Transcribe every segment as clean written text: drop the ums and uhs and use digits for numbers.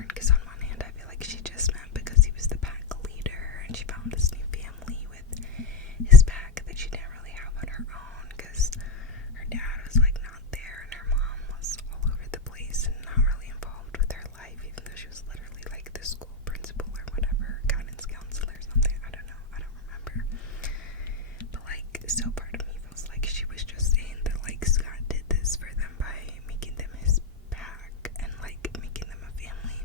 torn, because on one hand I feel like she just meant because he was the pack leader and she found this new family with his pack that she didn't really have on her own, because her dad was like not there and her mom was all over the place and not really involved with her life, even though she was literally like the school principal or whatever, guidance counselor or something. I don't know, I don't remember. But like, so part of me feels like she was just saying that like Scott did this for them by making them his pack and like making them a family.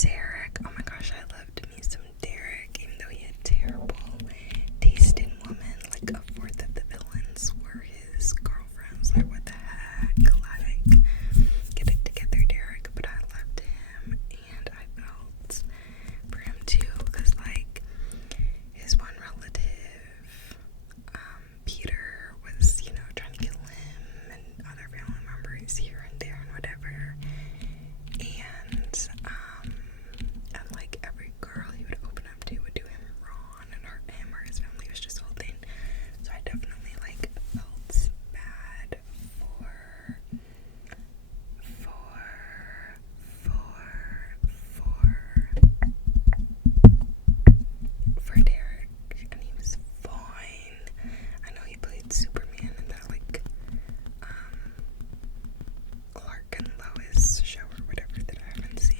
Derek. Oh my gosh, I loved me some Derek, even though he had terrible taste in women. Like a fourth of the villains were his girlfriends. Like what the heck? Like, get it together, Derek. But I loved him, and I felt for him too, because like his one relative, Peter, was, you know, trying to kill him and other family members here and there and whatever. And like every girl he would open up to would do him wrong and hurt him or his family. It was just a whole thing. So I definitely like felt bad for Derek, and he was fine. I know he played Superman in that like Clark and Lois show or whatever that I haven't seen.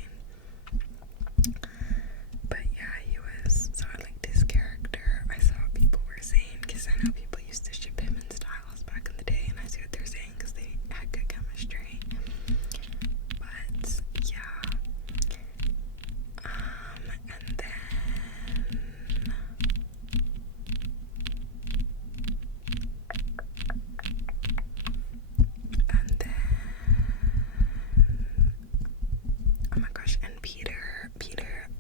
But yeah, he was, so I liked his character. I saw what people were saying, because I know people used to ship him and Styles back in the day, and I see what they're saying because they had good chemistry. But yeah, and then oh my gosh, and Peter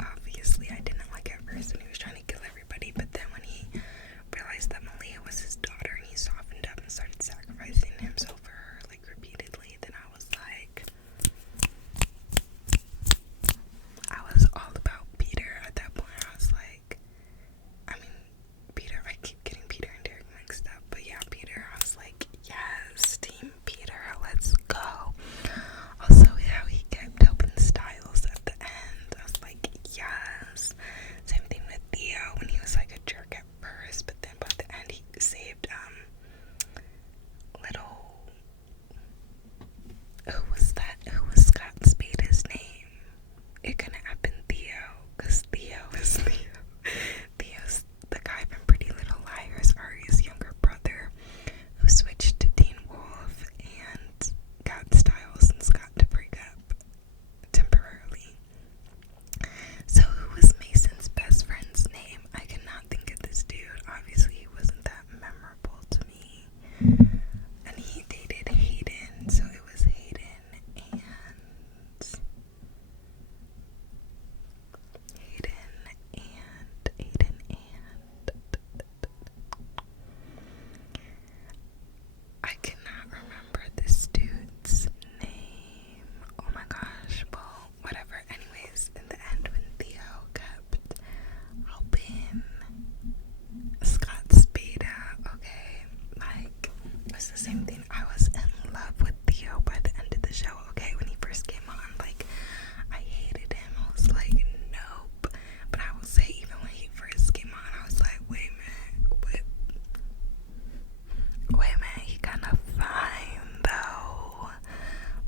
obviously I didn't like at first when he was trying to kill everybody, but then when he realized that Malia was his daughter and he softened up and started sacrificing himself for her like repeatedly, then I was all about Peter at that point. I was like, I mean, Peter, I keep getting Peter and Derek mixed up, but yeah, Peter, I was like, yes, Team Peter, let's go. Also, how he kept helping Styles at the end, I was like, yes. Same thing with Theo, when he was like a jerk at first, but then by the end he saved who was Scott Spade's name? It couldn't have been Theo, because Theo is Theo. Theo's the guy from Pretty Little Liars, Ari's younger brother, who switched to Teen Wolf and got Styles and Scott to break up temporarily. So who was Mason's best friend's name? I cannot think of this dude. Obviously he wasn't that memorable to me. And he dated Hayden, so it was Hayden and I cannot remember this dude's name. Oh my gosh. Well, whatever. Anyways, in the end, when Theo kept helping Scott Spada, okay, like, it was the same thing. I was in love with Theo by the end of the show, okay? When he first came on, like, I hated him. I was like, nope. But I will say, even when he first came on, I was like, wait a minute, he kinda fine though.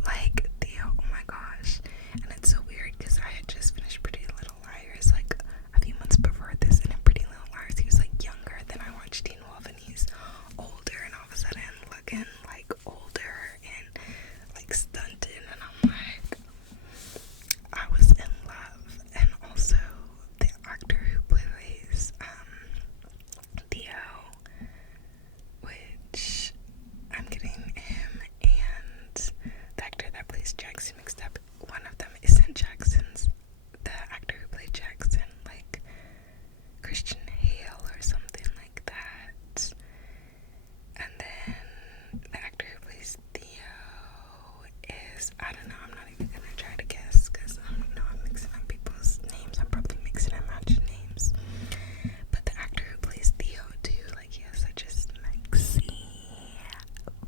Like Theo, oh my gosh. And it's so weird because I had just finished Pretty Little Liars like a few months before this, and in Pretty Little Liars he was like younger. Then I watched Teen Wolf and he's older, and all of a sudden looking like older and like stunted, and I'm like, I was in love. And also the actor who plays Theo, which I'm getting him and the actor that plays Jackson mixed up. One of them isn't Jackson's, the actor who played Jackson, like Christian Hale or something like that. And then the actor who plays Theo is, I don't know, I'm not even gonna try to guess because I don't know, I'm mixing up people's names. I'm probably mixing and matching names. But the actor who plays Theo too, like he has such a sexy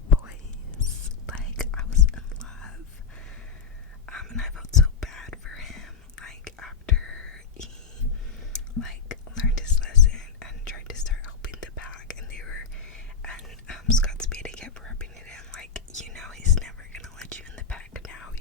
voice. Like I was in love. And I felt so bad for him. Like after he like learned his lesson and tried to start helping the pack, and Scott Spade kept rubbing it in like, you know, he's never gonna let you in the pack now.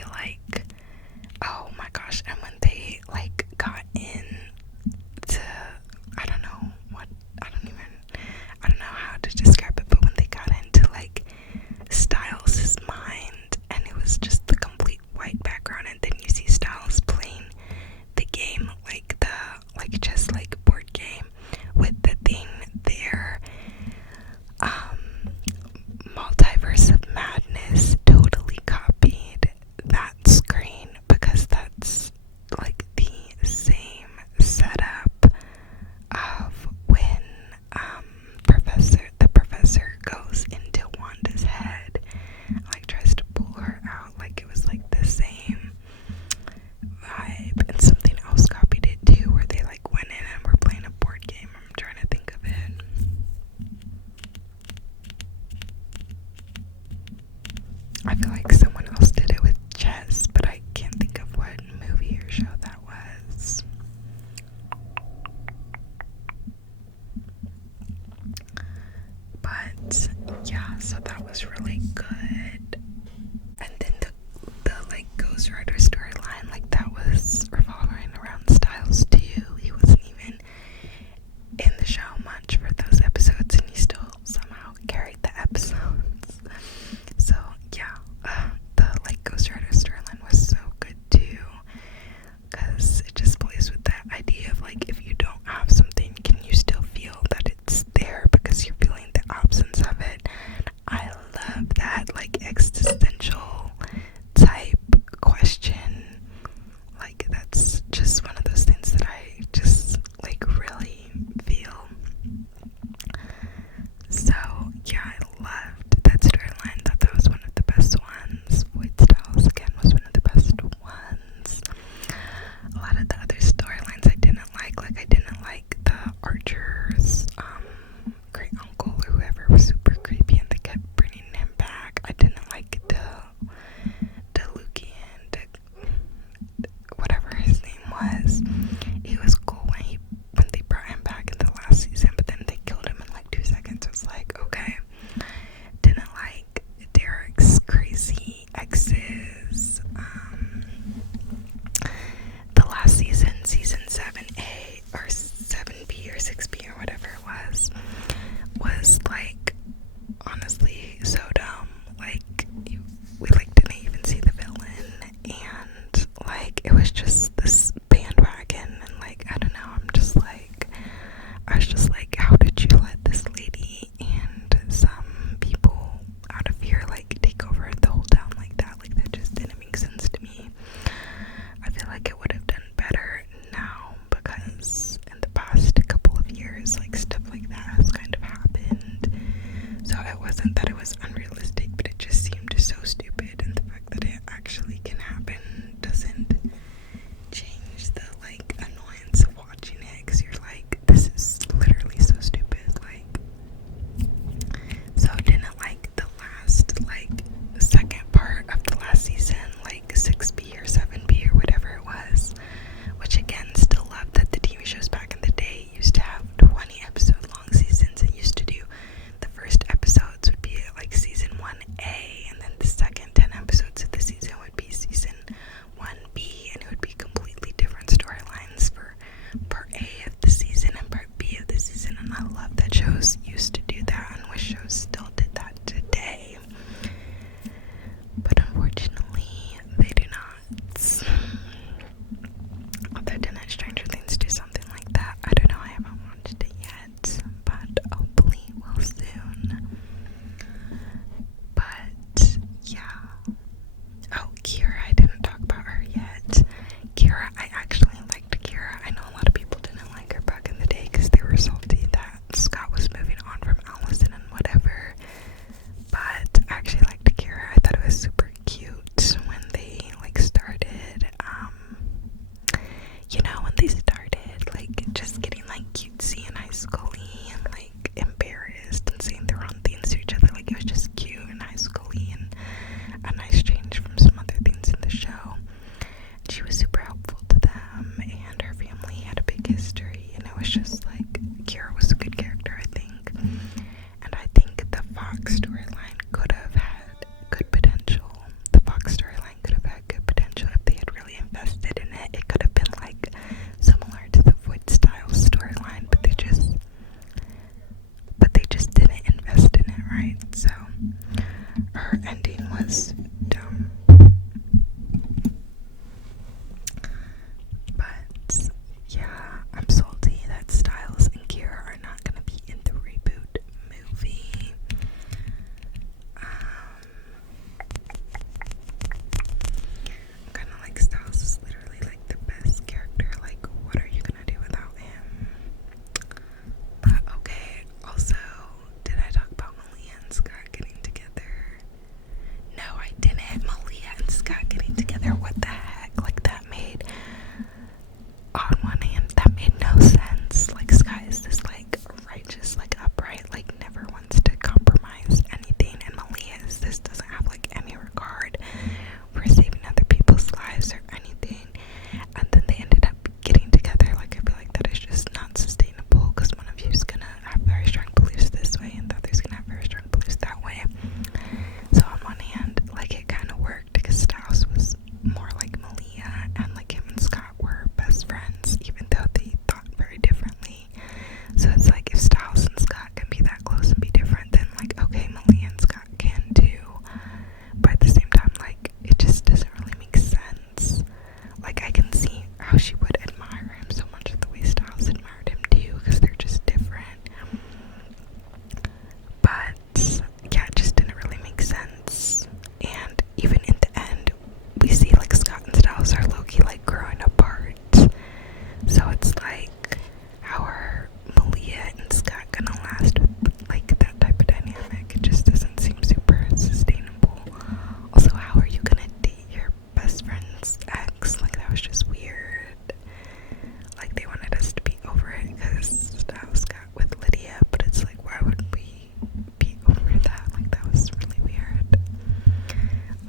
feel like, oh my gosh, and when they like got in to, I don't know how to describe it, but when they got into like Styles' mind and it was just the complete white background, and then you see Styles playing the game, like the just like board game with the thing there. Multiverse of Madness totally copied that screen because that's like the same setup of when the professor goes into Wanda's head, like tries to pull her out. Like it was like the same vibe. And something else copied it too, where they like went in and were playing a board game. I'm trying to think of it. I feel like someone else did it with chess, but I can't think of what movie or show that was. But yeah, so that was really good. And then the like Ghost Rider storyline, like that was revolving around Styles too. He wasn't even in the show much for those episodes, and he still somehow carried the episodes. So yeah,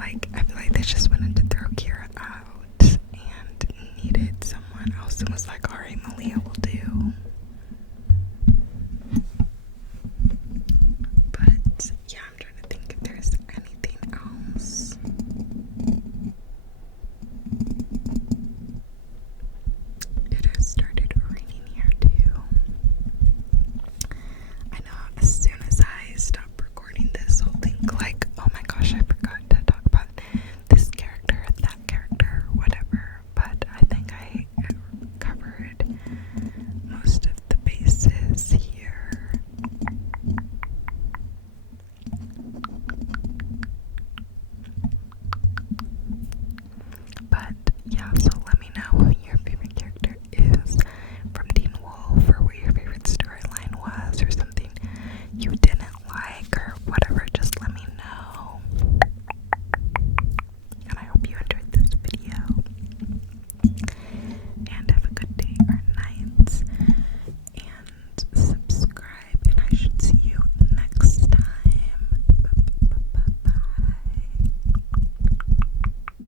like, I feel like they just wanted to throw Kira out and needed someone else and was like, alright, Malia will do. But yeah, I'm trying to think if there's anything else. It has started raining here too. I know as soon as I stop recording this, I'll think like, oh my gosh, I forgot to talk about this character, that character, whatever. But I think I covered most of the bases here. But yeah, so